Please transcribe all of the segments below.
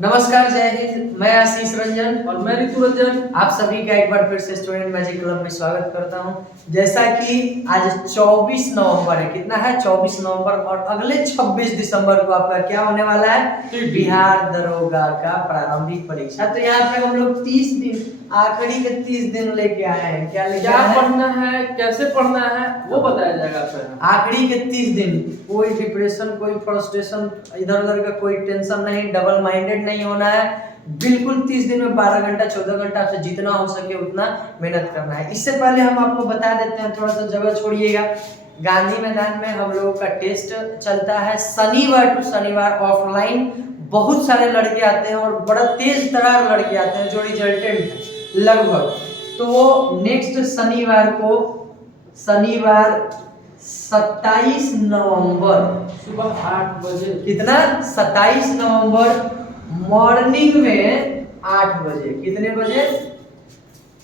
नमस्कार, जय हिंद। मैं आशीष रंजन और मैं ऋतु रंजन। आप सभी का एक बार फिर से स्टूडेंट मैजिक क्लब में स्वागत करता हूं। जैसा कि आज 24 नवंबर है, कितना है 24 नवंबर, और अगले 26 दिसंबर को आपका क्या होने वाला है, बिहार दरोगा का प्रारंभिक परीक्षा। तो यहाँ पे हम लोग 30 दिन, आखिरी के 30 दिन लेके आए हैं। क्या पढ़ना है, कैसे पढ़ना है, वो बताया जाएगा आपको। आखिरी के 30 दिन कोई डिप्रेशन, कोई फ्रस्ट्रेशन, इधर उधर का कोई टेंशन नहीं, डबल माइंडेड नहीं होना है। बिल्कुल 30 दिन में 12 घंटा 14 घंटा आपसे जितना हो सके उतना मेहनत करना है। इससे पहले हम आपको बता देते हैं, थोड़ा सा जगह छोड़िएगा। गांधी मैदान में हम लोगों का टेस्ट चलता है शनिवार टू शनिवार ऑफलाइन। बहुत सारे लड़के आते हैं और बड़ा तेज तरार लड़के आते हैं जो रिजल्टेंट लगभग। तो वो नेक्स्ट शनिवार को, शनिवार 27 नवंबर सुबह 8 बजे, कितना 27 नवंबर मॉर्निंग में 8 बजे, कितने बजे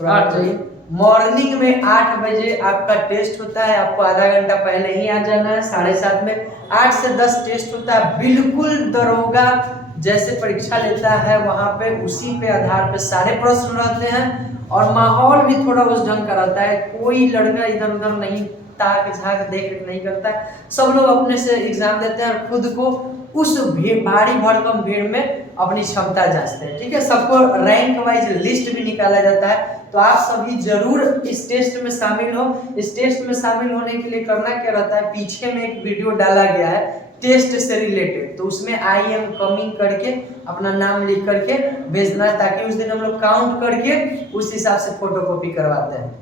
8 बजे मॉर्निंग में 8 बजे आपका टेस्ट होता है। आपको आधा घंटा पहले ही आ जाना है। 7:30 में 8 से 10 टेस्ट होता है। बिल्कुल दरोगा जैसे परीक्षा लेता है वहां पे उसी पे आधार पे सारे प्रश्न रहते हैं और माहौल भी थोड़ा उस ढंग का रहता है। कोई लड़का इधर उधर नहीं ताक झाक देख नहीं करता है। सब लोग अपने से एग्जाम देते हैं और खुद को उस भारी भरकम भीड़ में अपनी क्षमता जांचते हैं। ठीक है, सबको रैंक वाइज लिस्ट भी निकाला जाता है। तो आप सभी जरूर इस टेस्ट में शामिल हो। इस टेस्ट में शामिल होने के लिए करना क्या रहता है, पीछे में एक वीडियो डाला गया है टेस्ट से रिलेटेड, तो उसमें आई एम कमिंग करके अपना नाम लिख करके भेजना है, ताकि उस दिन हम लोग काउंट करके उस हिसाब से फोटोकॉपी करवाते हैं।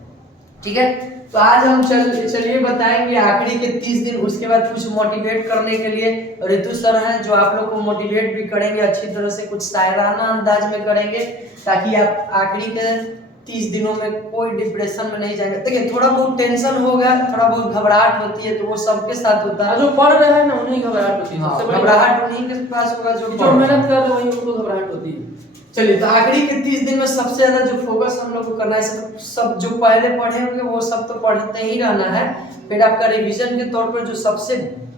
ठीक है, तो आज हम चलिए बताएंगे आखिरी के 30 दिन। उसके बाद कुछ मोटिवेट करने के लिए ऋतु सर हैं जो आप लोग को मोटिवेट भी करेंगे अच्छी तरह से, कुछ शायराना अंदाज में करेंगे ताकि आप आखिरी के 30 दिनों में कोई डिप्रेशन में नहीं जाएंगे। देखिए, थोड़ा बहुत टेंशन होगा, थोड़ा बहुत घबराहट होती है, तो वो सबके साथ होता है। जो पढ़ रहे हैं ना उन्हीं घबराहट होती है। सबसे बड़ी घबराहट उन्हीं के पास होगा जो मेहनत कर रहे हैं वहीं उनको घबराहट होती है। चलिए, तो आखिरी के 30 दिन में सबसे ज्यादा जो फोकस हम लोग को करना है, सब जो पहले पढ़े होंगे वो सब तो पढ़ते ही रहना है। फिर आपका रिवीजन के तौर पर जो सबसे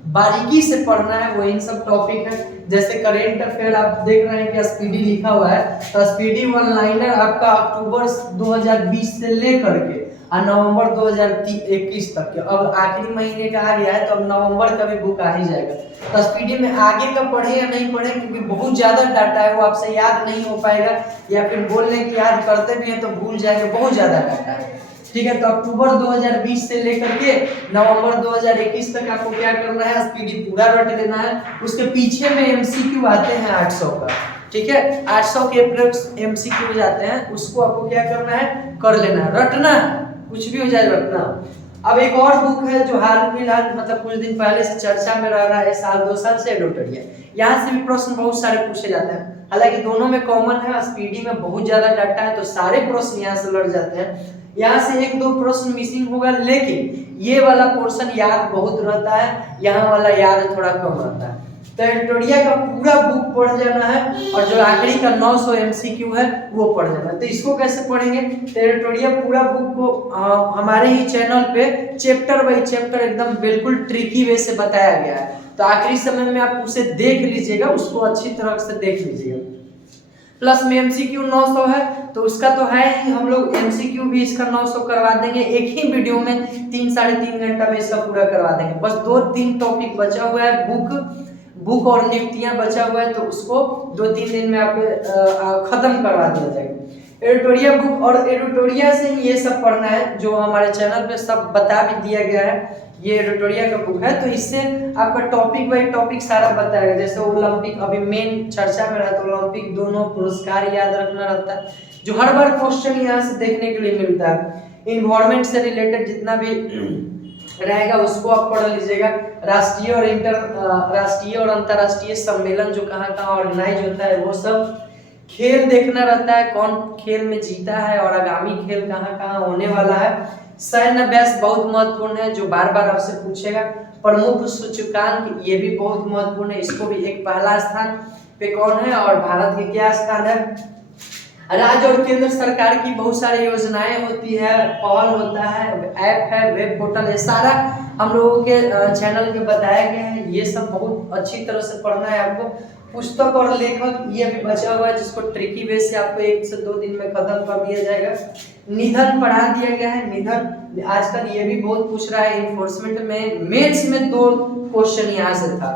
बारीकी से पढ़ना है वो इन सब टॉपिक है। जैसे करेंट अफेयर आप देख रहे हैं कि स्पीडी लिखा हुआ है, तो स्पीडी वन लाइनर आपका अक्टूबर 2020 से लेकर के और नवंबर 2021 तक के, अब आखिरी महीने का आ गया है तो अब नवंबर का भी बुक आ ही जाएगा। तो स्पीडी में आगे का पढ़े या नहीं पढ़े, क्योंकि बहुत ज्यादा डाटा है, वो आपसे याद नहीं हो पाएगा, या फिर बोलने की याद करते भी हैं तो भूल जाएंगे, बहुत ज्यादा डाटा है। ठीक है, तो अक्टूबर 2020 से लेकर के नवंबर 2021 तक आपको क्या करना है, स्पीडी पूरा रट लेना है। उसके पीछे में एमसीक्यू आते हैं 800 का। ठीक है, 800 के प्लस एमसीक्यू जाते हैं, उसको आपको क्या करना है, कर लेना है, रटना है, कुछ भी हो जाए रटना। अब एक और बुक है जो हाल फिलहाल मतलब कुछ दिन पहले से चर्चा में रह रहा है, साल 2 साल से, एडोटरिया। यहाँ से भी प्रश्न बहुत सारे पूछे जाते हैं। हालांकि दोनों में कॉमन है, स्पीडी में बहुत ज्यादा डाटा है तो सारे प्रश्न यहाँ से लड़ जाते हैं। यहाँ से 1-2 प्रश्न मिसिंग होगा, लेकिन ये वाला पोर्शन याद बहुत रहता है, यहाँ वाला याद थोड़ा कम रहता है। तो एडिटोरिया का पूरा बुक पढ़ जाना है और जो आखिरी का 900 एमसीक्यू है वो पढ़ जाना है। तो इसको कैसे पढ़ेंगे, तो एडिटोरिया पूरा बुक को हमारे ही चैनल पे चैप्टर बाई चैप्टर एकदम बिल्कुल ट्रिकी वे से बताया गया है। तो आखिरी समय में आप उसे देख लीजिएगा, उसको अच्छी तरह से देख लीजिएगा। प्लस में एमसीक्यू 900 है तो उसका तो है ही, हम लोग एमसीक्यू भी इसका 900 करवा देंगे एक ही वीडियो में, 3-3.5 घंटा में इसका पूरा करवा देंगे। बस 2-3 टॉपिक बचा हुआ है, बुक और निफ्टियां बचा हुआ है, तो उसको 2-3 दिन में आपको खत्म करवा दिया जाएगा। एडिटोरिया बुक और एडिटोरिया से ही ये सब पढ़ना है जो हमारे चैनल पे सब बता भी दिया गया है। ये एडिटोरिया का बुक है, तो इससे आपका टॉपिक बाय टॉपिक सारा बताएगा। जैसे ओलंपिक अभी मेन चर्चा में रहा, तो ओलंपिक दोनों पुरस्कार याद रखना रहता है, जो हर बार क्वेश्चन यहाँ से देखने के लिए मिलता है। इन्वायरमेंट से रिलेटेड जितना भी रहेगा उसको आप पढ़ लीजिएगा। राष्ट्रीय और अंतर्राष्ट्रीय सम्मेलन जो कहाँ कहाँ ऑर्गेनाइज होता है वो सब, खेल देखना रहता है, कौन खेल में जीता है और आगामी खेल कहाँ कहाँ होने वाला है। सैन्य अभ्यास बहुत महत्वपूर्ण है, जो बार बार आपसे पूछेगा। प्रमुख सूचकांक ये भी बहुत महत्वपूर्ण है, इसको भी एक पहला स्थान पे कौन है और भारत के क्या स्थान है। राज्य और केंद्र सरकार की बहुत सारी योजनाएं होती है, पहल होता है, ऐप है, वेब पोर्टल है, सारा हम लोगों के चैनल पे बताया गया है। ये सब बहुत अच्छी तरह से पढ़ना है आपको। पुस्तक और लेखक ये भी बचा हुआ है, जिसको ट्रिकी वे से आपको 1 से 2 दिन में खत्म कर दिया जाएगा। निधन पढ़ा दिया गया है। निधन आजकल ये भी बहुत पूछ रहा है इन्फोर्समेंट में, मेंस में 2 क्वेश्चन यहाँ से था।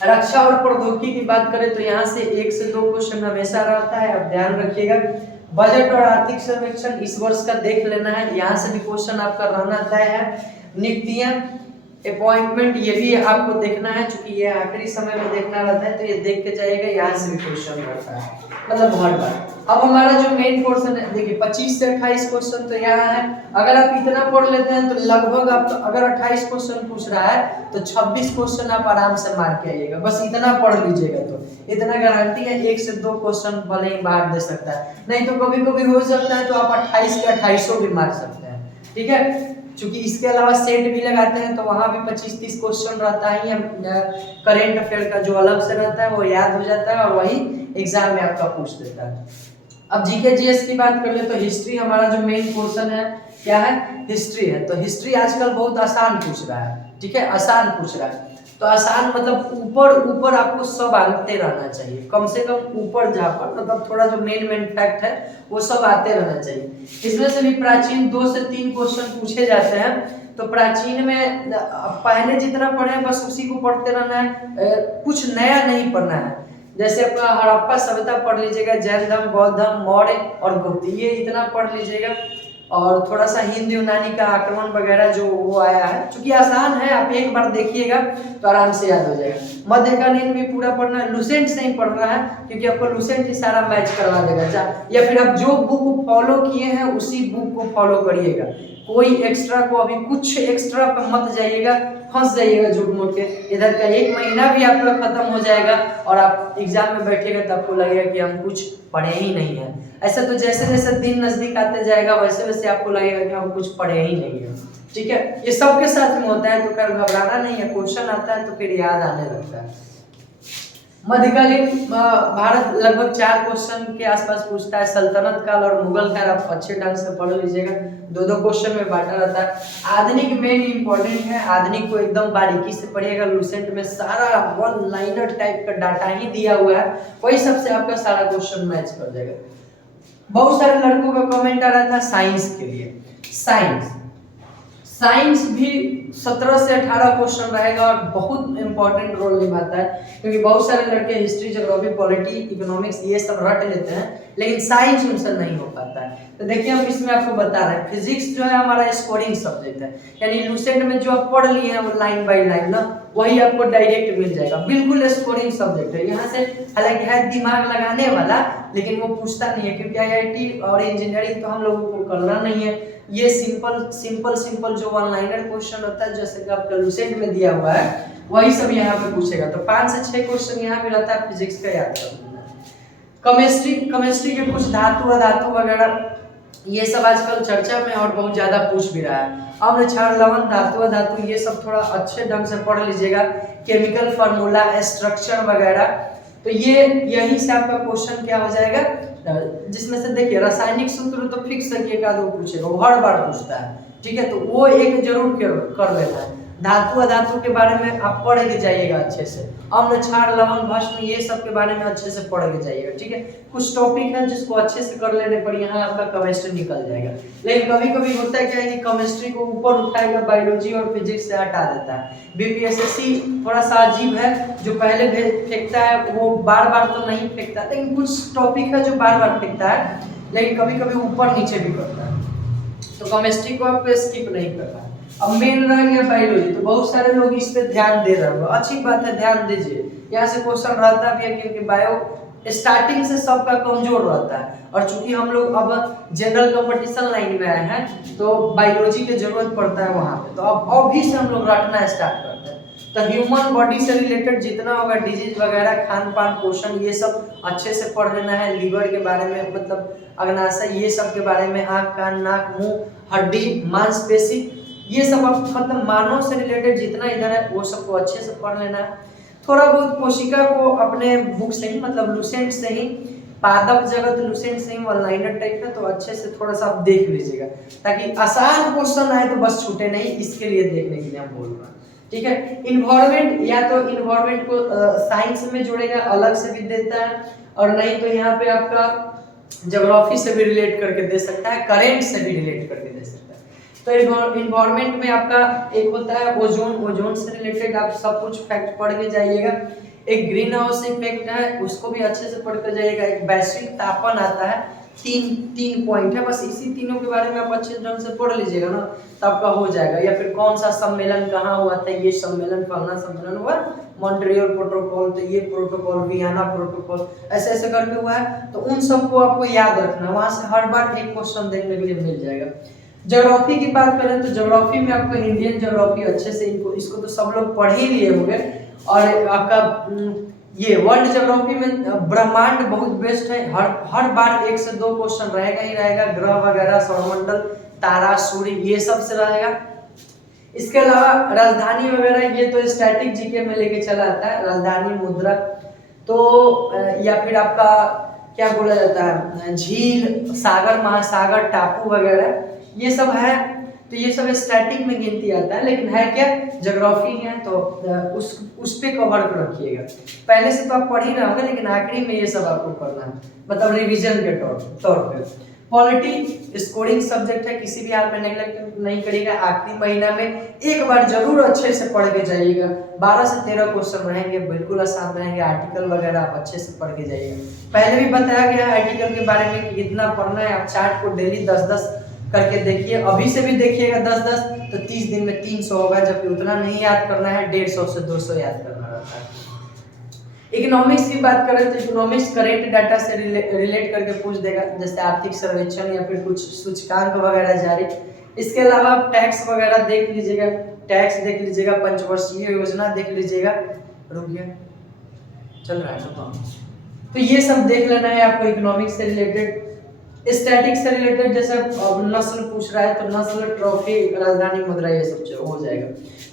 रक्षा और प्रौद्योगिकी की बात करें तो यहाँ से 1 से 2 क्वेश्चन हमेशा रहता है, आप ध्यान रखिएगा। बजट और आर्थिक सर्वेक्षण इस वर्ष का देख लेना है, यहाँ से भी क्वेश्चन आपका रहना तय है। नियुक्तियां, अपॉइंटमेंट, ये भी आपको देखना है, क्योंकि ये आखिरी समय में देखना रहता है, तो ये देख के जाइएगा, यहाँ से भी क्वेश्चन रहता है, मतलब हर बार। अब हमारा जो मेन पोर्शन है, देखिए 25 से 28 क्वेश्चन तो यहाँ है। अगर आप इतना पढ़ लेते हैं तो लगभग आप, अगर 28 क्वेश्चन पूछ रहा है तो 26 क्वेश्चन आप आराम से मार के आइएगा, बस इतना पढ़ लीजिएगा तो इतना गारंटी है। 1 से 2 क्वेश्चन भले ही बाहर दे सकता है, नहीं तो कभी कभी हो सकता है तो आप 28 के 28 भी मार सकते हैं, ठीक है। क्योंकि इसके अलावा सेट भी लगाते हैं तो वहां भी 25-30 क्वेश्चन रहता है, या करेंट अफेयर का जो अलग से रहता है वो याद हो जाता है और वही एग्जाम में आपका पूछ देता है। अब जीके जीएस की बात कर ले तो हिस्ट्री हमारा जो मेन पोर्शन है, क्या है, हिस्ट्री है। तो हिस्ट्री आजकल बहुत आसान पूछ रहा है, ठीक है, आसान पूछ रहा है। तो आसान मतलब ऊपर ऊपर आपको सब आते रहना चाहिए, कम से कम ऊपर जहाँ पर मतलब थोड़ा जो मेन फैक्ट है वो सब आते रहना चाहिए। इसमें से भी प्राचीन 2 से 3 क्वेश्चन पूछे जाते हैं। तो प्राचीन में पहले जितना पढ़े बस उसी को पढ़ते रहना है, कुछ नया नहीं पढ़ना है। जैसे अपना हड़प्पा सभ्यता पढ़ लीजिएगा, जैन धर्म, बौद्ध धर्म, मौर्य और गुप्त, ये इतना पढ़ लीजिएगा। और थोड़ा सा हिंद यूनानी का आक्रमण वगैरह जो वो आया है, क्योंकि आसान है, आप एक बार देखिएगा तो आराम से याद हो जाएगा। मध्यकालीन भी पूरा पढ़ना है, लुसेंट से ही पढ़ना है, क्योंकि आपको लुसेंट ही सारा मैच करवा देगा। या फिर आप जो बुक फॉलो किए हैं उसी बुक को फॉलो करिएगा, कोई एक्स्ट्रा को अभी कुछ एक्स्ट्रा पे मत जाइएगा, फंस जाइएगा झूठ मूठ के। इधर का 1 महीना भी आपका खत्म हो जाएगा और आप एग्जाम में बैठेगा तो आपको लगेगा कि हम कुछ पढ़े ही नहीं है। ऐसा तो जैसे जैसे दिन नजदीक आते जाएगा वैसे वैसे आपको लगेगा कि हम कुछ पढ़े ही नहीं है, ठीक है। ये सबके साथ में होता है, तो खैर घबराना नहीं है, क्वेश्चन आता है तो फिर याद आने लगता है। मध्यकालीन भारत लगभग 4 क्वेश्चन के आसपास पूछता है। सल्तनत काल और मुगल काल आप अच्छे ढंग से पढ़ लीजिएगा, 2-2 क्वेश्चन में बांटा रहता है। आधुनिक मेन इंपॉर्टेंट है, आधुनिक को एकदम बारीकी से पढ़िएगा। लुसेंट में सारा 1 लाइनर टाइप का डाटा ही दिया हुआ है, वही सबसे आपका सारा क्वेश्चन मैच कर जाएगा। बहुत सारे लड़कों का कमेंट आ रहा था साइंस के लिए। साइंस भी 17 से 18 क्वेश्चन रहेगा और बहुत इंपॉर्टेंट रोल निभाता है, क्योंकि बहुत सारे लड़के हिस्ट्री, ज्योग्राफी, पॉलिटी, इकोनॉमिक्स ये सब रट लेते हैं, लेकिन साइंस उनसे नहीं हो पाता है। तो देखिए हम इसमें आपको बता रहे हैं, फिजिक्स जो है हमारा स्कोरिंग सब्जेक्ट है, यानी लुसेंट में जो आप पढ़ लिए हैं वो लाइन बाय लाइन ना, वही आपको डायरेक्ट मिल जाएगा, बिल्कुल स्कोरिंग सब्जेक्ट है। यहाँ से हालांकि है दिमाग लगाने वाला, लेकिन वो पूछता नहीं है, क्योंकि आईआईटी और इंजीनियरिंग तो हम लोगों को करना नहीं है। ये सिंपल जो 1 लाइनर क्वेश्चन होता है, जैसे कि आपका लुसेंट में दिया हुआ है, वही सब यहाँ पे पूछेगा। तो 5 से 6 क्वेश्चन यहाँ पे रहता है फिजिक्स का, याद रखना। केमिस्ट्री के कुछ धातु अधातु वगैरह ये सब आजकल चर्चा में और बहुत ज्यादा पूछ भी रहा है। अम्ल, क्षार, लवण, धातु अधातु ये सब थोड़ा अच्छे ढंग से पढ़ लीजिएगा। केमिकल फार्मूला, स्ट्रक्चर वगैरह, तो ये यही से आपका क्वेश्चन क्या हो जाएगा, जिसमें से देखिए रासायनिक सूत्र तो फिक्स है कि एक आध पूछेगा, वो हर बार पूछता है, ठीक है, तो वो एक जरूर कर लेना है। धातु अधातु के बारे में आप पढ़ के जाइएगा अच्छे से। अम्ल, क्षार, लवण, भस्म ये सब के बारे में अच्छे से पढ़ के जाइएगा, ठीक है। कुछ टॉपिक है जिसको अच्छे से कर लेने पर यहाँ आपका केमिस्ट्री निकल जाएगा। लेकिन कभी कभी होता है क्या है कि केमिस्ट्री को ऊपर उठाएगा, बायोलॉजी और फिजिक्स से हटा देता है। बीपीएसएससी थोड़ा सा अजीब है, जो पहले फेंकता है वो बार बार तो नहीं फेंकता, लेकिन कुछ टॉपिक है जो बार बार फेंकता है, लेकिन कभी कभी ऊपर नीचे भी करता है। तो केमिस्ट्री को आपको स्किप नहीं करना है। अब मेन रह गया बायोलॉजी, तो बहुत सारे लोग इस पे ध्यान दे रहे हो, अच्छी बात है, ध्यान दीजिए। यहाँ से क्वेश्चन रहता भी है, क्योंकि बायो स्टार्टिंग से सबका कमजोर रहता है, और चूंकि हम लोग अब जनरल कंपटीशन लाइन में आए हैं तो बायोलॉजी की जरूरत पड़ता है वहाँ पे, तो अब अभी से हम लोग रटना स्टार्ट करते हैं। तो ह्यूमन बॉडी से रिलेटेड जितना होगा, डिजीज वगैरह, खान पान, पोषण, ये सब अच्छे से पढ़ लेना है। लीवर के बारे में, मतलब अग्नाशय, ये सब के बारे में, आँख, कान, नाक, मुंह, हड्डी, मांसपेशी, ये सब आप मतलब मानव से रिलेटेड जितना इधर है वो सबको अच्छे से पढ़ लेना है। थोड़ा बहुत कोशिका को अपने बुक से ही, मतलब लुसेंट से ही, पादप जगत लुसेंट से ही 1 लाइनर टाइप है, तो अच्छे से थोड़ा सा आप देख लीजिएगा, ताकि आसान क्वेश्चन आए तो बस छूटे नहीं, इसके लिए देखने के लिए हम बोल रहे हैं, ठीक है। इन्वायरमेंट या तो इन्वायरमेंट को साइंस में जोड़ेगा, अलग से भी देता है, और नहीं तो यहाँ पे आपका ज्योग्राफी से भी रिलेट करके दे सकता है, करेंट से भी रिलेट करके दे सकता है। तो इन्वायरमेंट में आपका एक होता है ओजोन, ओजोन से रिलेटेड आप सब कुछ फैक्ट पढ़ के जाइएगा। एक ग्रीन हाउस इफेक्ट है, उसको भी अच्छे से पढ़ कर जाइएगा। एक वैश्विक तापन आता है, तीन पॉइंट है, बस इसी तीनों के बारे में आप अच्छे ढंग से पढ़ लीजिएगा ना, तो आपका हो जाएगा। या फिर कौन सा सम्मेलन कहाँ हुआ था, ये सम्मेलन फलाना सम्मेलन हुआ, मॉन्ट्रियल प्रोटोकॉल, तो ये प्रोटोकॉल वियना प्रोटोकॉल, ऐसे ऐसे करके हुआ है, तो उन सबको आपको याद रखना है। वहां से हर बार एक क्वेश्चन देखने के लिए मिल जाएगा। ज्योग्राफी की बात करें तो ज्योग्राफी में आपको इंडियन ज्योग्राफी अच्छे से इसको तो सब लोग पढ़ ही लिए होंगे। और आपका ये वर्ल्ड ज्योग्राफी में ब्रह्मांड बहुत बेस्ट है, हर बार 1 से 2 क्वेश्चन रहेगा ही रहेगा। ग्रह वगैरह, सौरमंडल, तारा, सूर्य, ये सब से रहेगा। इसके अलावा राजधानी वगैरह ये तो स्टैटिक जीके में लेके चला आता है, राजधानी, मुद्रा, तो या फिर आपका क्या बोला जाता है, झील, सागर, महासागर, टापू वगैरह, ये सब है। तो ये सब स्टैटिक में गिनती आता है, लेकिन है क्या, ज्योग्राफी है, तो उस पे कवर कर रखिएगा। पहले से तो आप पढ़ ही रहे होंगे, लेकिन आखिरी में ये सब आपको करना है, मतलब रिवीजन के तौर पे। पॉलिटी स्कोरिंग सब्जेक्ट है, किसी भी हाल में नहीं करिएगा। आखिरी महीना में एक बार जरूर अच्छे से पढ़ के जाइएगा। 12 से 13 क्वेश्चन रहेंगे, बिल्कुल आसान रहेंगे। आर्टिकल वगैरह आप अच्छे से पढ़ के जाइएगा। पहले भी बताया गया है आर्टिकल के बारे में कि कितना पढ़ना है। आप चार्ट को डेली 10-10 करके देखिए, अभी से भी देखिएगा 10-10, तो 30 दिन में 300 होगा, जबकि उतना नहीं याद करना है, 150 से 200 याद करना रहता है। इकोनॉमिक्स की बात करें तो इकोनॉमिक्स करेंट डाटा से रिलेट करके पूछ देगा, जैसे आर्थिक सर्वेक्षण या फिर कुछ सूचकांक वगैरह जारी। इसके अलावा टैक्स वगैरह देख लीजिएगा, टैक्स देख लीजिएगा, पंचवर्षीय योजना देख लीजिएगा। रुकिए, चल रहा है तो ये सब देख लेना है आपको इकोनॉमिक्स से रिलेटेड। स्टैटिक से रिलेटेड जैसे नस्ल पूछ रहा है तो नस्ल, ट्रॉफी, राजधानी, मुद्रा, ये सब हो जाएगा।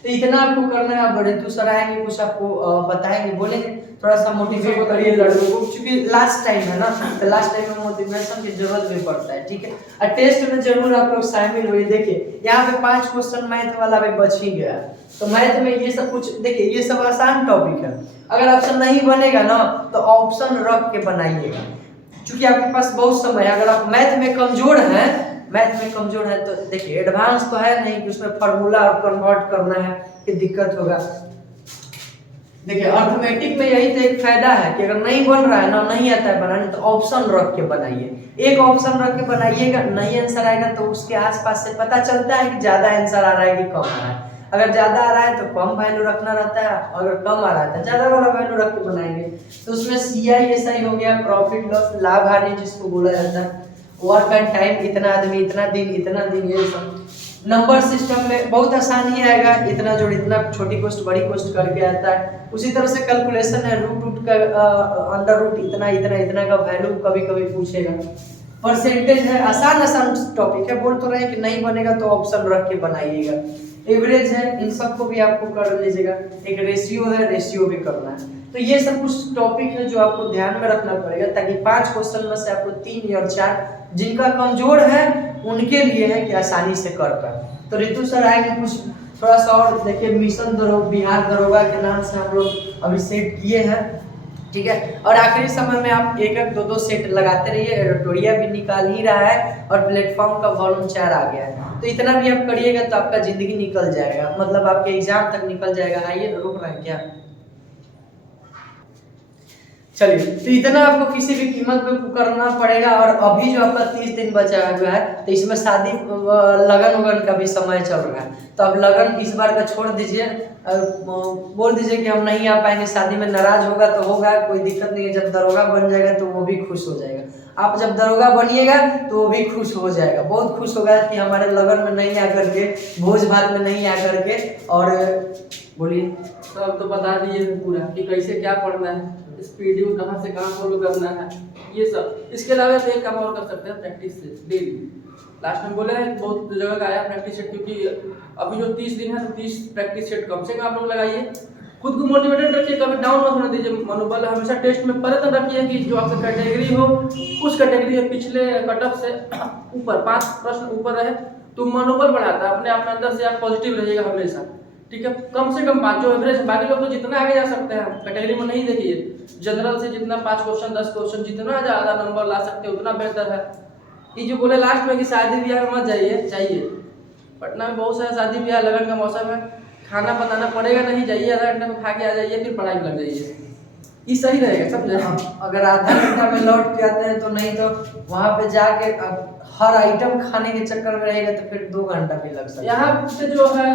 तो इतना आपको करना है। बड़े तो सर आएंगे, कुछ आपको बताएंगे, बोलेंगे, थोड़ा सा मोटिवेट करिए लड़कों को, क्योंकि लास्ट टाइम है ना, तो लास्ट टाइम में मोटिवेशन की जरूरत भी पड़ता है, ठीक है। और टेस्ट में जरूर आप लोग शामिल हुए। देखिए यहाँ पे 5 क्वेश्चन मैथ वाला भी बच ही गया, तो मैथ में ये सब कुछ देखिए, ये सब आसान टॉपिक है। अगर ऑप्शन नहीं बनेगा ना, तो ऑप्शन रख के बनाइएगा, क्योंकि आपके पास बहुत समय है। अगर आप मैथ में कमजोर हैं तो देखिए एडवांस तो है नहीं कि उसमें फार्मूला और कन्वर्ट करना है कि दिक्कत होगा। देखिए अर्थमेटिक में यही तो एक फायदा है कि अगर नहीं बन रहा है ना, नहीं आता है बनाने, तो ऑप्शन रख के बनाइए। एक ऑप्शन रख के बनाइएगा, नहीं आंसर आएगा तो उसके आसपास से पता चलता है कि ज्यादा आंसर आ रहा है कि कम आ रहा है। अगर ज्यादा आ रहा है तो कम वैल्यू रखना रहता है, अगर कम आ रहा है तो ज्यादा वाला वैल्यू रख के बनाएंगे। तो उसमें CI हो गया, प्रॉफिट लॉस, लाभ हानि जिसको बोला जाता है, वर्क एंड टाइम, इतना आदमी इतना दिन, ये सब। नंबर सिस्टम में बहुत आसानी आएगा, इतना जोड़ इतना, छोटी कोस्ट बड़ी कोस्ट करके आता है। उसी तरह से कैलकुलेशन है, रूट का अंडर रूट इतना का वैल्यू कभी कभी पूछेगा। परसेंटेज है, आसान टॉपिक है। बोल तो रहे कि नहीं बनेगा तो ऑप्शन रख के बनाइएगा। एवरेज है, इन सबको भी आपको कर लीजिएगा। एक रेशियो है, रेशियो भी करना है। तो ये सब कुछ टॉपिक है जो आपको ध्यान में रखना पड़ेगा, ताकि 5 क्वेश्चन में से आपको 3 या 4 जिनका कमजोर है उनके लिए है कि आसानी से कर पाए। तो रितु सर आएंगे, कुछ थोड़ा सा और देखिए, मिशन बिहार दरोगा के नाम से हम लोग अभी सेट किए हैं, ठीक है। और आखिरी समय में आप 1-1, 2-2 सेट लगाते रहिए। एडिटोरिया भी निकाल ही रहा है और प्लेटफॉर्म का वॉल्यूम 4 आ गया है, तो इतना भी आप करिएगा तो आपका जिंदगी निकल जाएगा, मतलब आपके एग्जाम तक निकल जाएगा। आइए, रुक रहे हैं क्या? चलिए, तो इतना आपको किसी भी कीमत पे करना पड़ेगा। और अभी जो आपका 30 दिन बचा हुआ है, तो इसमें शादी लगन वगन का भी समय चल रहा है, तो अब लगन इस बार का छोड़ दीजिए, बोल दीजिए कि हम नहीं आ पाएंगे, शादी में नाराज होगा तो होगा, कोई दिक्कत नहीं है। जब दरोगा बन जाएगा तो वो भी खुश हो जाएगा। आप जब दरोगा बनिएगा तो वो भी खुश हो जाएगा, बहुत खुश होगा कि हमारे लगन में नहीं आकर के, भोज भात में नहीं आकर के। और बोलिए सब तो बता दिए पूरा कि कैसे क्या पढ़ना है, स्पीड कहाँ से कहाँ फॉलो करना है, ये सब। इसके अलावा तो एक काम और कर सकते हैं, प्रैक्टिस से डेली। लास्ट में बोले हैं बहुत जगह का आया प्रैक्टिस सेट, क्योंकि अभी जो 30 दिन है तो 30 प्रैक्टिस सेट कम से कम आप लोग लगाइए। खुद को मोटिवेटेड रखिए, कभी डाउन मत होने दीजिए मनोबल। हमेशा टेस्ट में प्रयत्न रखिए कि जो आपका कैटेगरी हो, उस कैटेगरी में पिछले कट ऑफ से ऊपर 5 प्रश्न ऊपर रहे तो मनोबल बढ़ाता है। अपने अंदर से आप पॉजिटिव रहिएगा हमेशा ठीक है, कम से कम 5 जो एवरेज, बाकी लोग तो जितना आगे जा सकते हैं कैटेगरी में नहीं देखिए, जनरल से जितना 5 क्वेश्चन 10 क्वेश्चन जितना ज़्यादा नंबर ला सकते हैं उतना बेहतर है। ये जो बोले लास्ट में कि शादी ब्याह में मत जाइए, चाहिए पटना में बहुत सारा शादी ब्याह, लगन का मौसम है, खाना बनाना पड़ेगा नहीं, जाइए आधा घंटे में खा के आ जाइए, फिर पढ़ाई में लग जाइए, ये सही रहेगा समझे। अगर आधा घंटा में लौट के आते हैं तो, नहीं तो वहाँ पे जाके हर आइटम खाने के चक्कर में रहेगा तो फिर 2 घंटा भी लग सकता है। यहाँ से जो है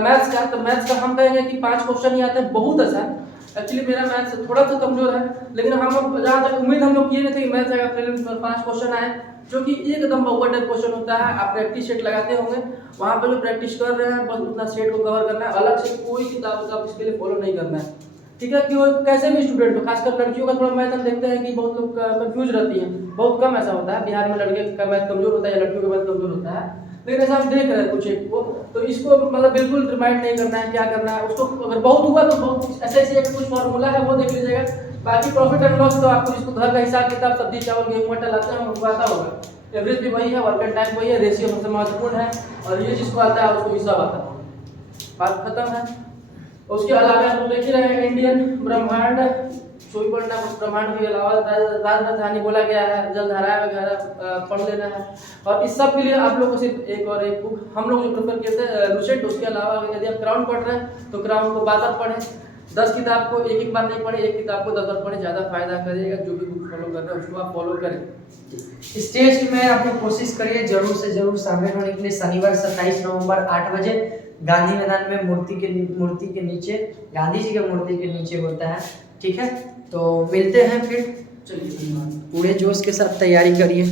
मैथ्स का, तो मैथ्स का हम कहेंगे कि 5 क्वेश्चन ही आते हैं, बहुत अच्छा है। एक्चुअली मेरा मैथ्स थोड़ा सा कमजोर है, लेकिन हम लोग जहाँ तक उम्मीद हम लोग किए नहीं थे कि मैथ्स आएगा, प्रीलिम्स में 5 क्वेश्चन आए, जो कि एकदम बहुआ टाइप क्वेश्चन होता है। आप प्रैक्टिस सेट लगाते होंगे, वहाँ पे जो प्रैक्टिस कर रहे हैं बस उतना सेट को कवर करना है, अलग से कोई किताब इसके लिए फॉलो नहीं करना है, ठीक है। कि वो कैसे भी स्टूडेंट हो, खासकर लड़कियों का थोड़ा मैथ हम देखते हैं कि बहुत लोग कंफ्यूज रहती हैं, बहुत कम ऐसा होता है बिहार में लड़के का मैथ कमजोर होता है या लड़कियों का मैथ कमजोर होता है, लेकिन ऐसा हम देख रहे हैं कुछ एक को, तो इसको मतलब बिल्कुल रिमाइंड नहीं करना है, क्या करना है उसको, अगर बहुत हुआ तो बहुत ऐसे ऐसे कुछ फार्मूला है वो देख लीजिएगा, बाकी प्रॉफिट एंड लॉस तो आपको जिसको घर का हिसाब किताब सब्जी चावल गेहूं आटा लाते हैं उनको आता होगा, एवरेज भी वही है, वर्क एंड टाइम वही है, रेशियो सबसे महत्वपूर्ण है, और ये जिसको आता है उसको हिसाब आता है, बात खत्म है। उसके अलावा आप देख ही रहे हैं इंडियन ब्रह्मांड, सूर्यपंड ब्रह्मांड के अलावा राजधानी बोला गया है, जलधारा वगैरह पढ़ लेना है। और इस सब के लिए आप लोग को सिर्फ एक और एक बुक हम लोग जो प्रेफर किए थे लुसेंट, उसके अलावा यदि आप क्राउन पढ़ रहे हैं तो क्राउन को बार-बार पढ़ें, 10 किताब को एक बार नहीं पढ़े, एक किताब को 10 बार पढ़े, ज़्यादा फायदा करेगा। जो भी बुक फॉलो कर रहे हैं उसको आप फॉलो करें। स्टेज में आप लोग कोशिश करिए जरूर से जरूर शामिल होने के लिए। शनिवार 27 नवंबर 8 बजे गांधी मैदान में मूर्ति के नीचे, गांधी जी के मूर्ति के नीचे होता है, ठीक है। तो मिलते हैं फिर, चलिए पूरे जोश के साथ तैयारी करिए।